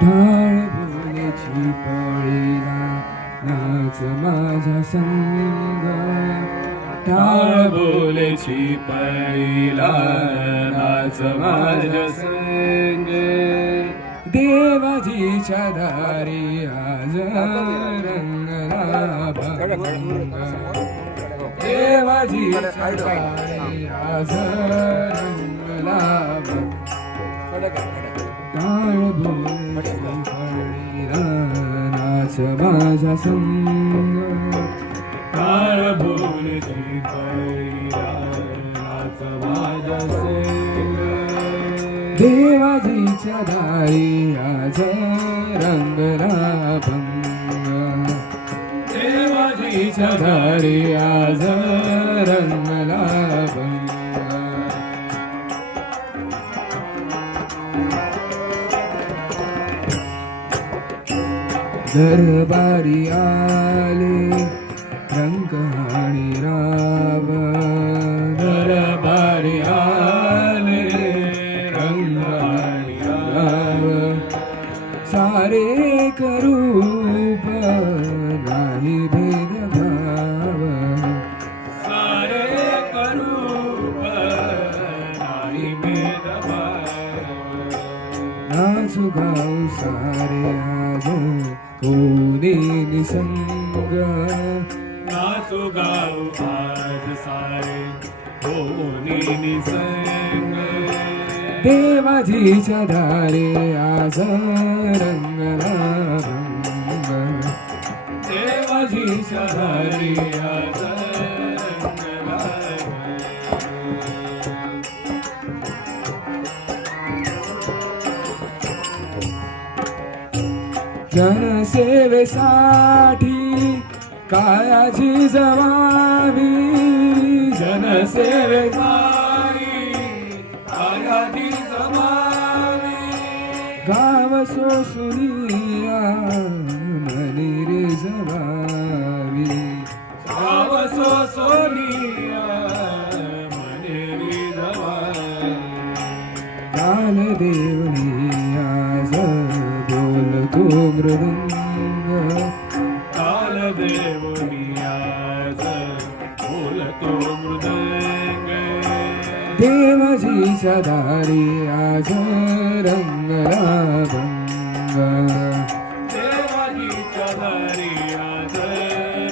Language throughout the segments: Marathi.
ढाळ बोलेची पळीला नाच माझा संग टाळ बोलेची पळीला नाच माझा संग देवाजीच्या दारी आज रंगला भंग देवाजीच्या दारी आज रंगला भंग टाळ बोलेची नाच माझा संग टाळ बोलेची नाच माझ्या संग देवाजीच्या दारी आज रंगला भंग देवाजीच्या दारी आज दरबारी आले रंग आणि राव दरबारी आले रंग आणि राव सारे करूप नाही कोणी निसंग। नाचो गाव आज सारे होनी निसंग। देवाजीच्या दारे आज जनसेवेसाठी कायाची जवावी जनसेवे काळाची जमावी गाव सोसुनिया मनी रे जवावी गाव जवावी काल बोलतो मृदंग काल देवनियाज बोलतो मृदंग देवाजीच्या दारी आज रंगला भंग देवाजीच्या दारी आज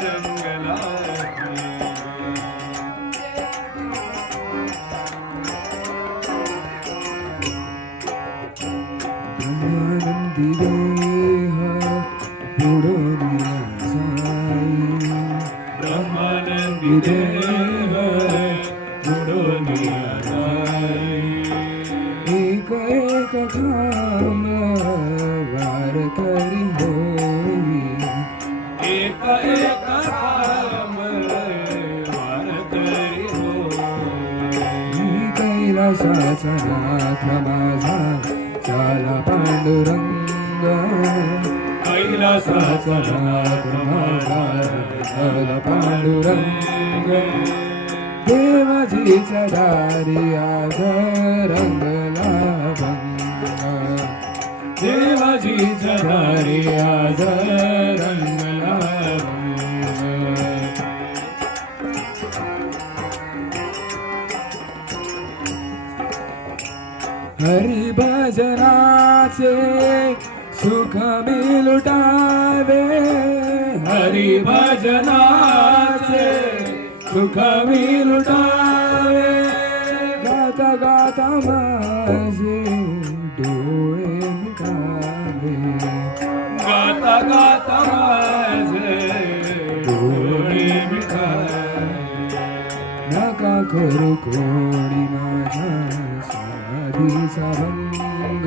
रंगला ब्रह्मानंदी देह बुडोनिया ब्रह्मानंदी देव बुडोनिया एक एक काम वार करी होई. एक एक काम वार करी कैलासाचा नाथ माझा चाला पांडुरंग पांडुरंग देवाजीच्या दारी आज रंगला भंग देवाजीच्या दारी आज रंगला सुख मी लुटावे हरिभजनाचे सुख मी लुटावे. गाता गाता माझे डोळे मिटावे. गाता गाता माझे डोळे मिटावे. नका करू कोणी माझ्या समाधीचा भंग.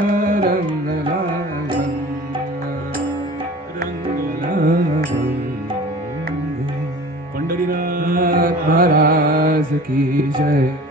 की जय